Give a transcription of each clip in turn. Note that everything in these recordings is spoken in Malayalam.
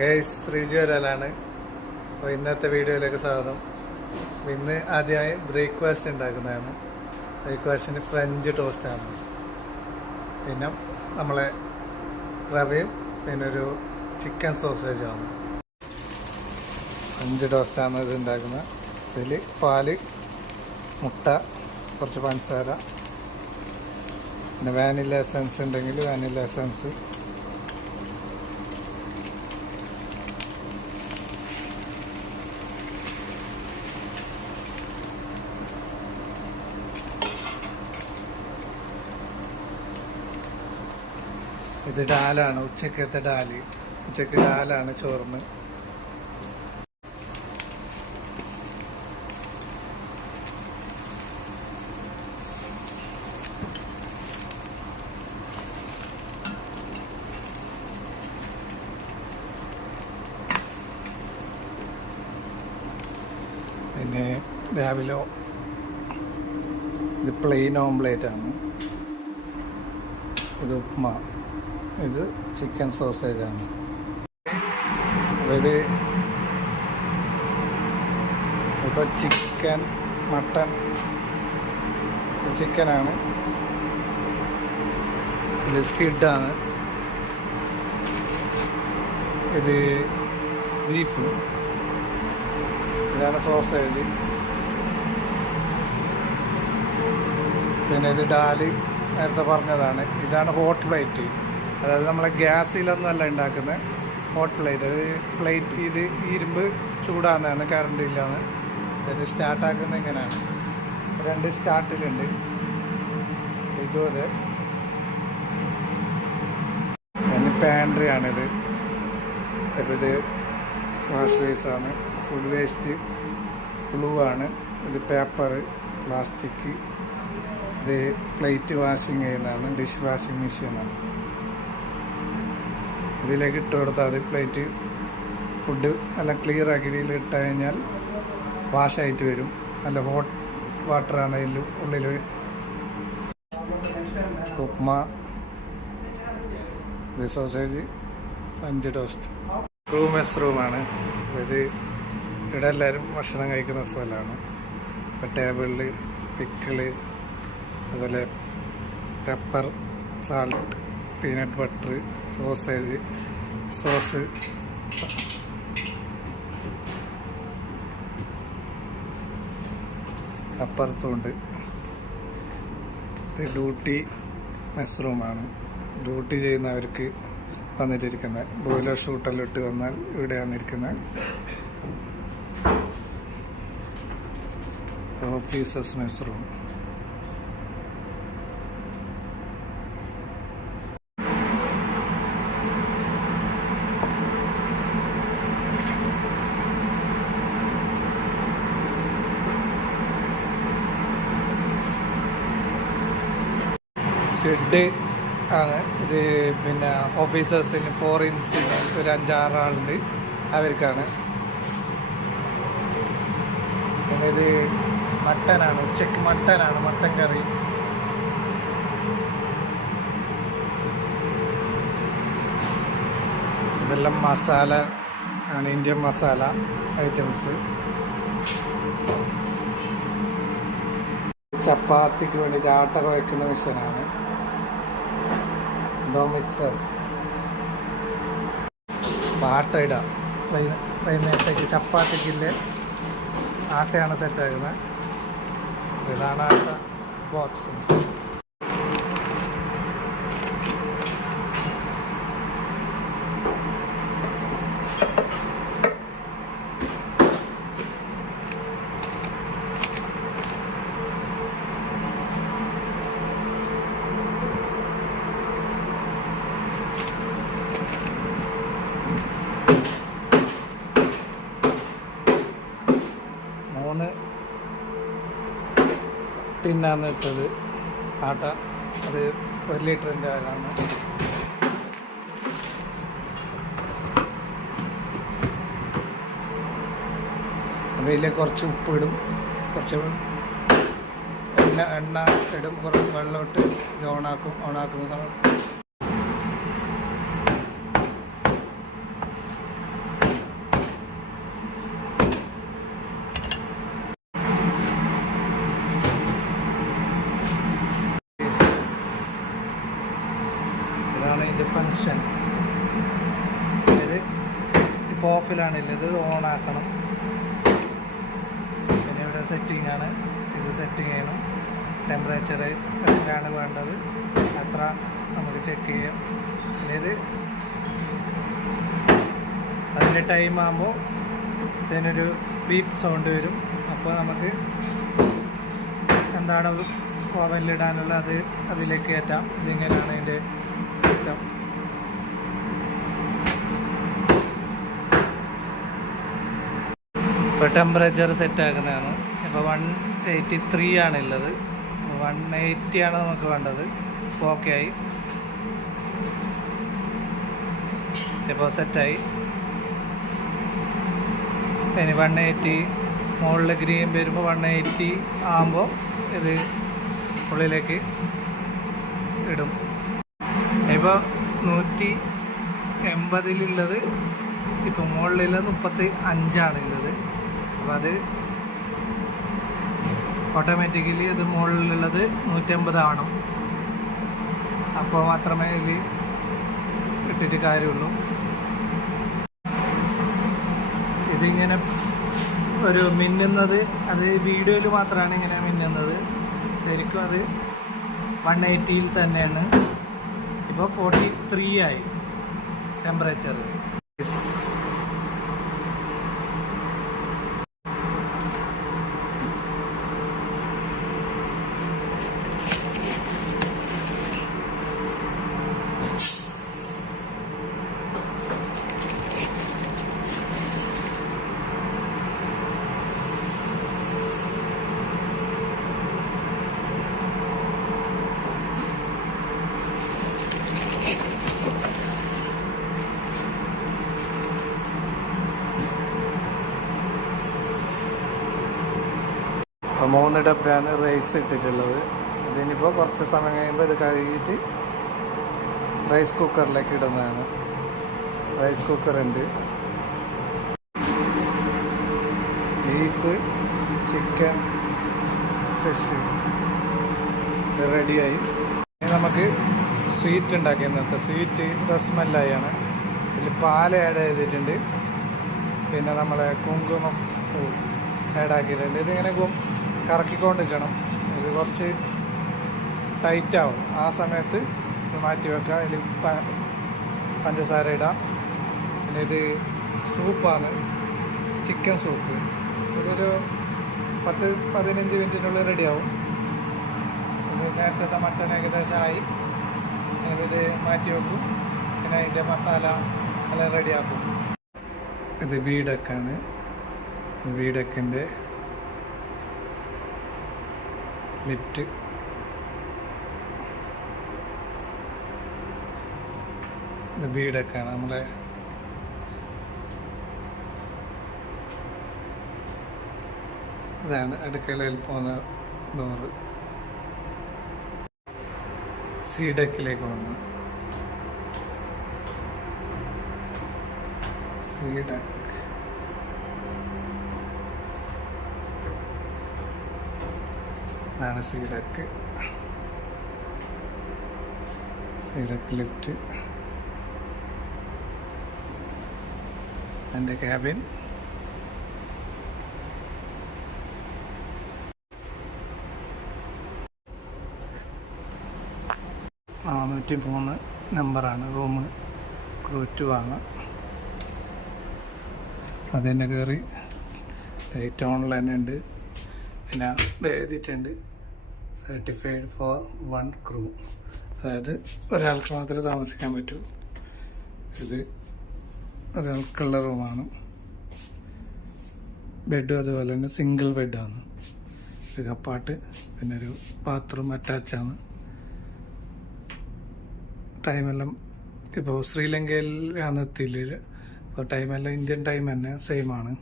ഗൈസ് ശ്രീജു ഒരാളാണ്. അപ്പോൾ ഇന്നത്തെ വീഡിയോയിലേക്ക് സ്വാഗതം. ഇന്ന് ആദ്യമായി ബ്രേക്ക്ഫാസ്റ്റ് ഉണ്ടാക്കുന്നതാണ്. ബ്രേക്ക്ഫാസ്റ്റിന് ഫ്രഞ്ച് ടോസ്റ്റാണ്. പിന്നെ നമ്മളെ റവയും പിന്നെ ഒരു ചിക്കൻ സോസേജുമാണ്. ഫ്രഞ്ച് ടോസ്റ്റാണ് ഇത് ഉണ്ടാക്കുന്നത്. ഇതിൽ പാല്, മുട്ട, കുറച്ച് പഞ്ചസാര, പിന്നെ വാനില എസൻസ് ഉണ്ടെങ്കിൽ വാനില എസൻസ്, ഇത് ഡാലാണ്, ഉച്ചക്കത്തെ ഡാല്. ഉച്ചക്ക് ഡാലാണ് ചോറിന്. പിന്നെ രാവിലെ ഇത് പ്ലെയിൻ ഓംപ്ലേറ്റ് ആണ്. ഇത് ഉപ്മ, ഇത് ചിക്കൻ സോസേജാണ്. ഇത് ഇപ്പോൾ ചിക്കൻ, മട്ടൺ, ചിക്കനാണ്. ഇത് സ്കിഡാണ്. ഇത് ബീഫ്. ഇതാണ് സോസേജ്. പിന്നെ ഇത് ഡാല് നേരത്തെ പറഞ്ഞതാണ്. ഇതാണ് ഹോട്ട് പ്ലേറ്റ്. അതായത് നമ്മളെ ഗ്യാസിലൊന്നും അല്ല ഉണ്ടാക്കുന്നത്, ഹോട്ട് പ്ലേറ്റ്. അത് പ്ലേറ്റ് ഇത് ഇരുമ്പ് ചൂടാകുന്നതാണ്, കറണ്ട് ഇല്ലാന്ന്. ഇത് സ്റ്റാർട്ടാക്കുന്നത് ഇങ്ങനെയാണ്. 2 സ്റ്റാർട്ടിലുണ്ട്. ഇതും അതെ. പിന്നെ പാൻട്രി ആണിത്. അപ്പോൾ ഇത് വാഷ് ബേസാണ്. ഫുഡ് വേസ്റ്റ് ബ്ലൂ ആണ്. ഇത് പേപ്പർ, പ്ലാസ്റ്റിക്. ഇത് പ്ലേറ്റ് വാഷിങ് ചെയ്യുന്നതാണ്. ഡിഷ് വാഷിങ് മെഷീനാണ്. ഇതിലേക്ക് ഇട്ട് കൊടുത്താൽ അത് പ്ലേറ്റ് ഫുഡ് നല്ല ക്ലിയർ ആക്കി ഇതിൽ ഇട്ട് കഴിഞ്ഞാൽ വാഷായിട്ട് വരും. നല്ല ഹോട്ട് വാട്ടറാണ് അതിൽ ഉള്ളിൽ. ഉപ്മ, ഇത് സോസേജ്, ഫ്രഞ്ച് ടോസ്റ്റ്. മെസ് റൂമാണ്. ഇത് ഇവിടെ എല്ലാവരും ഭക്ഷണം കഴിക്കുന്ന സ്ഥലമാണ്. ഇപ്പോൾ ടേബിളിൽ പിക്കിള്, അതുപോലെ pepper, salt, peanut butter, sausage, sauce, അപ്പുറത്തുണ്ട്. ഇത് ഡ്യൂട്ടി മെസ് റൂമാണ്. ഡ്യൂട്ടി ചെയ്യുന്നവർക്ക് വന്നിട്ടിരിക്കുന്നത്. ബോയിലർ ഷൂട്ടെല്ലാം ഇട്ട് വന്നാൽ ഇവിടെ വന്നിരിക്കുന്നത്. Officers mess room. സ്കിഡ് ആണ് ഇത്. പിന്നെ ഓഫീസേഴ്സിന്, ഫോറിൻസിന് ഒരു 5-6 ആളുണ്ട്, അവർക്കാണ്. പിന്നെ ഇത് മട്ടനാണ്. ഉച്ചക്ക് മട്ടനാണ്, മട്ടൻ കറി. ഇതെല്ലാം മസാല ആണ്, ഇന്ത്യൻ മസാല ഐറ്റംസ്. ചപ്പാത്തിക്ക് വേണ്ടിയിട്ട് ആട്ട കുഴക്കുന്ന മെഷീനാണ്. ഡോ മിക്സർ. ആട്ട ഇടാം വൈകുന്നേരത്തേക്ക്. ചപ്പാത്തിക്കില്ലേ ആട്ടയാണ് സെറ്റാക്കുന്നത്. ഇതാണ് ആട്ട ബോക്സ്. ടിന്നാണ് ഇട്ടത് ആട്ട. അത് 1 ലിറ്ററിൻ്റെ അതാണ്. അപ്പോൾ ഇതിൽ കുറച്ച് ഉപ്പിടും, കുറച്ച് എണ്ണ ഇടും, കുറച്ച് വെള്ളം ഇട്ട് ഇത് ഓണാക്കുന്ന സമയം ഇതിപ്പോൾ ഓഫിലാണില്ലത്, ഇത് ഓൺ ആക്കണം. പിന്നെ ഇവിടെ സെറ്റിംഗ് ആണ്, ഇത് സെറ്റിംഗ് ചെയ്യണം. ടെമ്പറേച്ചർ എത്രയാണ് വേണ്ടത് അത്ര നമുക്ക് ചെക്ക് ചെയ്യാം. പിന്നെ ഇത് അതിൻ്റെ ടൈം ആകുമ്പോൾ ഇതിനൊരു ബീപ്പ് സൗണ്ട് വരും. അപ്പോൾ നമുക്ക് എന്താണ് ഓവനിലിടാനുള്ള അതിലേക്ക് കയറ്റാം. ഇതിങ്ങനെയാണ് ഇതിൻ്റെ സിസ്റ്റം. ഇപ്പോൾ ടെമ്പറേച്ചർ സെറ്റ് ആക്കുന്നതാണ്. ഇപ്പോൾ 183 ആണുള്ളത്. 180 ആണ് നമുക്ക് വേണ്ടത്. ഓക്കെ ആയി, ഇപ്പോൾ സെറ്റായി. ഇനി 180 മുകളിൽ ഗ്രീൻ വരുമ്പോൾ 180 ആകുമ്പോൾ ഇത് ഉള്ളിലേക്ക് ഇടും. ഇപ്പോൾ 180 ഇപ്പോൾ മുകളിലുള്ളത് 35 ഉള്ളത്. അപ്പോൾ അത് ഓട്ടോമാറ്റിക്കലി അത് മുകളിലുള്ളത് 150 ആവണം. അപ്പോൾ മാത്രമേ ഇതിൽ ഇട്ടിട്ട് കാര്യമുള്ളൂ. ഇതിങ്ങനെ ഒരു മിന്നുന്നത് അത് വീഡിയോയിൽ മാത്രമാണ് ഇങ്ങനെ മിന്നുന്നത്. ശരിക്കും അത് 180 തന്നെയാണ്. ഇപ്പോൾ 43 ആയി ടെമ്പറേച്ചർ. അപ്പോൾ 3 ഡബ്ബയാണ് റൈസ് ഇട്ടിട്ടുള്ളത്. ഇതിനിപ്പോൾ കുറച്ച് സമയം കഴിയുമ്പോൾ ഇത് കഴുകിയിട്ട് റൈസ് കുക്കറിലേക്ക് ഇടുന്നതാണ്. റൈസ് കുക്കറുണ്ട്. ബീഫ്, ചിക്കൻ, ഫിഷ് ഇത് റെഡിയായി. ഇനി നമുക്ക് സ്വീറ്റ് ഉണ്ടാക്കി. ഇന്നത്തെ സ്വീറ്റ് റസ്മല്ലായാണ്. ഇതിൽ പാൽ ആഡ് ചെയ്തിട്ടുണ്ട്. പിന്നെ നമ്മളെ കുങ്കുമം ആഡാക്കിയിട്ടുണ്ട്. ഇതിങ്ങനെ കറക്കിക്കൊണ്ടിരിക്കണം. ഇത് കുറച്ച് ടൈറ്റാവും. ആ സമയത്ത് മാറ്റി വെക്കുക. അതിൽ പഞ്ചസാര ഇടാം. പിന്നെ ഇത് സൂപ്പാണ്, ചിക്കൻ സൂപ്പ്. ഇതൊരു 10-15 മിനിറ്റിനുള്ളിൽ റെഡിയാവും. ഇത് നേരത്തെ മട്ടൻ ഏകദേശമായി. ഇത് മാറ്റി വെക്കും. പിന്നെ അതിൻ്റെ മസാല എല്ലാം റെഡിയാക്കും. ഇത് വീടക്കാണ്. വീടക്കിൻ്റെ ലിഫ്റ്റ്. ഇത് വീടക്കാണ്. നമ്മളെ ഇതാണ് അടുക്കളയിൽ പോകുന്ന ഡോറ്. സീഡക്കിലേക്ക് വന്നു. സീഡക്ക് ഇതാണ് സീഡക്ക്. സീഡക്ക് ലിഫ്റ്റ്. എൻ്റെ ക്യാബിൻ. 403 നമ്പറാണ് റൂം. ക്രൂ 2 ആണ്. അതിൻ്റെ കയറി ലൈറ്റ് ഓണിൽ തന്നെ ഉണ്ട്. പിന്നെ എഴുതിയിട്ടുണ്ട് സർട്ടിഫൈഡ് ഫോർ 1 ക്രൂ. അതായത് ഒരാൾക്ക് മാത്രമേ താമസിക്കാൻ പറ്റൂ. ഇത് ഒരാൾക്കുള്ള റൂമാണ്. ബെഡും അതുപോലെ തന്നെ സിംഗിൾ ബെഡാണ്. ഒരു കപ്പാട്ട്, പിന്നെ ഒരു ബാത്റൂം അറ്റാച്ചാണ്. ടൈമെല്ലാം ഇപ്പോൾ ശ്രീലങ്കയിലാണ് എത്തിയില്ല. അപ്പോൾ ടൈമെല്ലാം ഇന്ത്യൻ ടൈം തന്നെ സെയിമാണ്.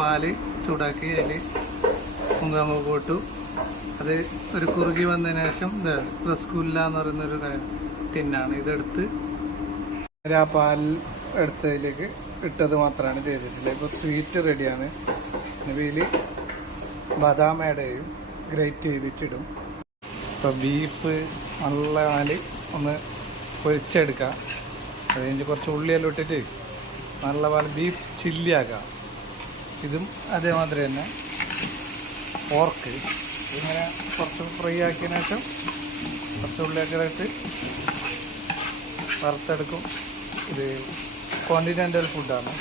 പാല് ചൂടാക്കി അതിൽ കുങ്കുമ പോട്ടു. അത് ഒരു കുറുകി വന്നതിന് ശേഷം ഇത് റസ്ഗുല്ല എന്ന് പറയുന്നൊരു ടിന്നാണ്. ഇതെടുത്ത് ആ പാൽ എടുത്തതിലേക്ക് ഇട്ടത് മാത്രമാണ് ചെയ്തിട്ടില്ല. ഇപ്പോൾ സ്വീറ്റ് റെഡിയാണ്. ഇതിൽ ബദാം ആഡ് ചെയ്യും, ഗ്രേറ്റ് ചെയ്തിട്ടിടും. ഇപ്പോൾ ബീഫ് നല്ല ഒന്ന് പൊരിച്ചെടുക്കാം. അത് കഴിഞ്ഞ് കുറച്ച് ഉള്ളിയെല്ലാം ഇട്ടിട്ട് നല്ലപോലെ ബീഫ് ചില്ലി ആക്കാം. ഇതും അതേമാതിരി തന്നെ പോർക്ക് ഇങ്ങനെ കുറച്ച് ഫ്രൈ ആക്കിയതിന് ശേഷം കുറച്ച് ഉള്ളിയൊക്കെ ഇട്ട് വറുത്തെടുക്കും. ഇത് കോണ്ടിനെൻ്റൽ ഫുഡാണ്.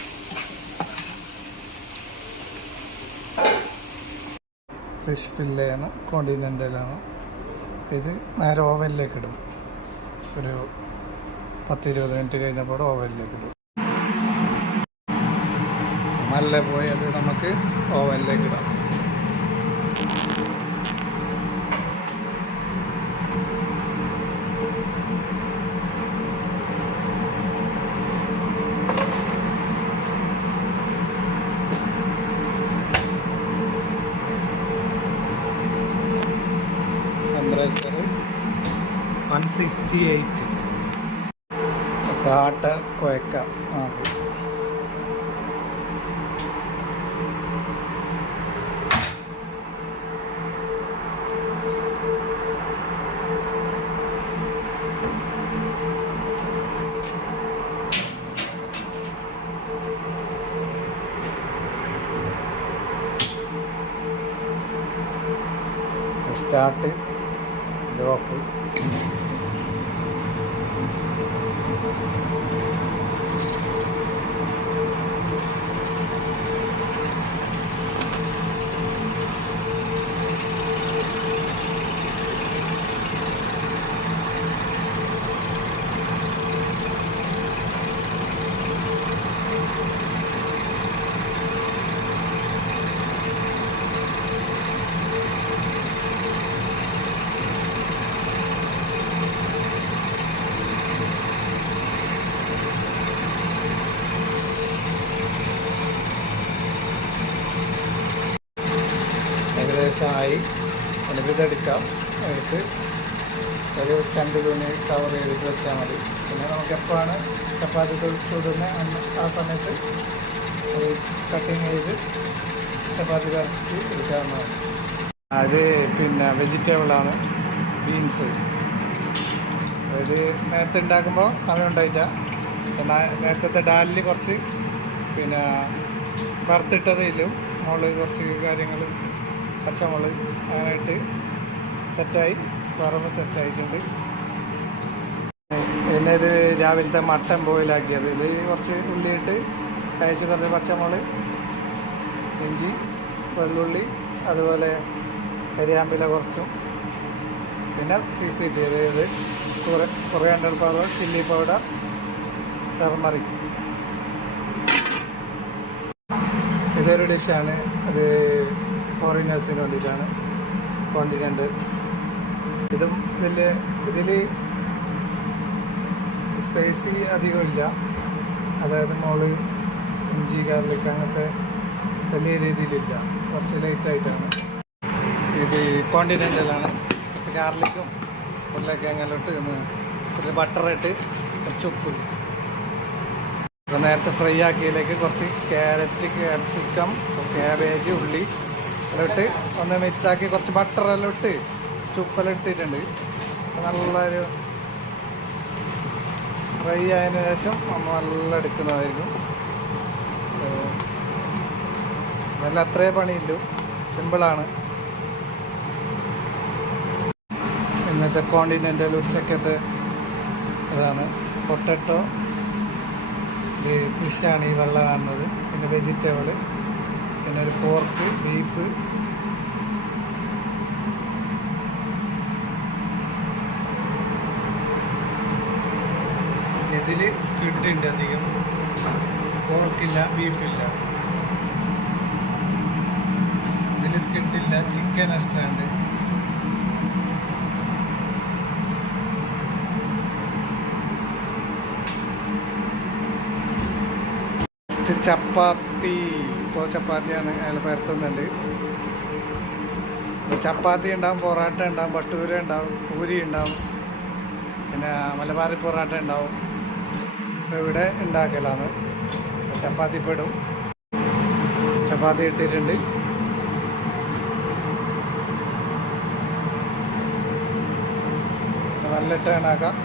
ഫിഷ് ഫില്ലയാണ്, കോണ്ടിനെൻ്റലാണ്. ഇത് നേരെ ഓവനിലേക്ക് ഇടും. ഒരു 10-20 മിനിറ്റ് കഴിഞ്ഞപ്പോൾ ഓവനിലേക്ക് ഇടും. നല്ല പോയി അത് നമുക്ക് ഓവനിലേക്ക് ഇടാം. ടെമ്പറേച്ചർ 168. കാട്ട കുഴക്കാം. സ്റ്റാർട്ട്, ഇത് ഓഫ്. ഏകദേശമായി. എനിക്ക് ഇതെടുക്കാം. എടുത്ത് ഒരു ചണ്ട് തുണി കവർ ചെയ്തിട്ട് വെച്ചാൽ മതി. പിന്നെ നമുക്ക് എപ്പോഴാണ് ചപ്പാത്തി ചൂടുന്നത് ആ സമയത്ത് അത് കട്ടിങ് ചെയ്ത് ചപ്പാത്തി കറക്കി എടുക്കാവുന്നതാണ്. അത് പിന്നെ വെജിറ്റബിളാണ്, ബീൻസ്. ഇത് നേരത്തെ ഉണ്ടാക്കുമ്പോൾ സമയം ഉണ്ടായില്ല. നേരത്തെ ഡാലിൽ കുറച്ച് പിന്നെ വറുത്തിട്ടതിലും മുളക് കുറച്ച് കാര്യങ്ങൾ, പച്ചമുളക് അങ്ങനെ ഇട്ട് സെറ്റായി, വറവ് സെറ്റായിട്ടുണ്ട്. പിന്നെ ഇത് രാവിലത്തെ മട്ടൻ ബോയിലാക്കിയത്. ഇത് കുറച്ച് ഉള്ളിയിട്ട് കഴിച്ച് കുറച്ച് പച്ചമുളക്, ഇഞ്ചി, വെള്ളുള്ളി, അതുപോലെ കരിയാമ്പില കുറച്ചും, പിന്നെ CCT അതായത് coriander powder, chilli powder, turmeric. ഇതൊരു ഡിഷാണ്. അത് ഫോറിനേഴ്സിന് വേണ്ടിയിട്ടാണ്, കോണ്ടിനെൻ്റൽ. ഇതും ഇതിൽ സ്പൈസി അധികമില്ല. അതായത് മുളക്, ഇഞ്ചി, ഗാർലിക് അങ്ങനത്തെ വലിയ രീതിയിലില്ല. കുറച്ച് ലൈറ്റായിട്ടാണ്. ഇത് കോണ്ടിനെൻ്റലാണ്. കുറച്ച് ഗാർലിക്കും ഉരുളക്കിഴങ്ങിലോട്ട് കുറച്ച് ബട്ടറിട്ട് കുറച്ച് ഉപ്പ്. അപ്പോൾ നേരത്തെ ഫ്രൈ ആക്കിയതിലേക്ക് കുറച്ച് ക്യാരറ്റ്, ക്യാപ്സിക്കം, ക്യാബേജ്, ഉള്ളി എല്ലാം ഇട്ട് ഒന്ന് മിക്സാക്കി കുറച്ച് ബട്ടറെല്ലാം ഇട്ട് ഉപ്പെല്ലാം ഇട്ടിട്ടുണ്ട്. നല്ലൊരു ഫ്രൈ ആയതിനു ശേഷം നമ്മൾ നല്ല എടുക്കുന്നതായിരിക്കും. നല്ല അത്രേ പണിയില്ലു, സിമ്പിളാണ്. ഇന്നത്തെ കോണ്ടിനെൻ്റൽ ഉച്ചക്കത്തെ ഇതാണ്. പൊട്ടറ്റോ, ഇത് ഫിഷാണ് ഈ വെള്ള കാണുന്നത്. പിന്നെ വെജിറ്റബിൾ, പിന്നെ ഒരു പോർക്ക്, ബീഫ്, ഇതിൽ സ്ക്വിഡ് ഉണ്ട് അധികം. പോർക്കില്ല, ബീഫില്ല. ഇതിൽ സ്ക്വിഡില്ല, ചിക്കൻ എക്സ്ട്രാ ഉണ്ട്. ചപ്പാത്തി, ഇപ്പോൾ ചപ്പാത്തിയാണ് അയാൾ പരത്തുന്നുണ്ട്. ചപ്പാത്തി ഉണ്ടാവും, പൊറോട്ട ഉണ്ടാവും, ഭട്ടൂര ഉണ്ടാവും, പൂരി ഉണ്ടാവും, പിന്നെ മലബാറി പൊറോട്ട ഉണ്ടാവും. ഇവിടെ ഉണ്ടാക്കലാണ്. ചപ്പാത്തി പെടും. ചപ്പാത്തി ഇട്ടിട്ടുണ്ട്. നല്ല ടേണാക്കാം.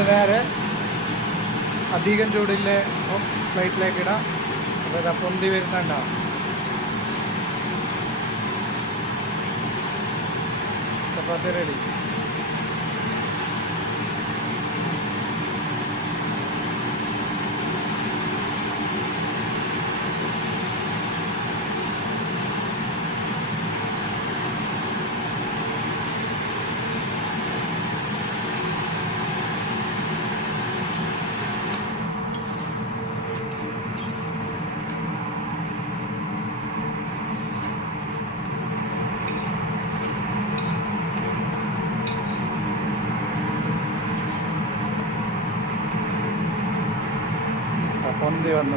എന്നിട്ട് നേരെ അധികം ചൂടില്ലേ പ്ലേറ്റിലേക്ക് ഇടാം. അപ്പോൾ ഇതാ പൊന്തി വരുന്നുണ്ടാവും. ചപ്പാത്തി റെഡി.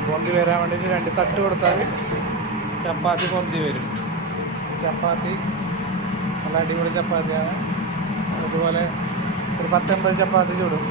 പൊന്തി വരാൻ വേണ്ടിയിട്ട് 2 തട്ട് കൊടുത്താൽ ചപ്പാത്തി പൊന്തി വരും. ചപ്പാത്തി നല്ല അടിപൊളി ചപ്പാത്തിയാണ്. അതുപോലെ ഒരു 10-50 ചപ്പാത്തി ചൂടും.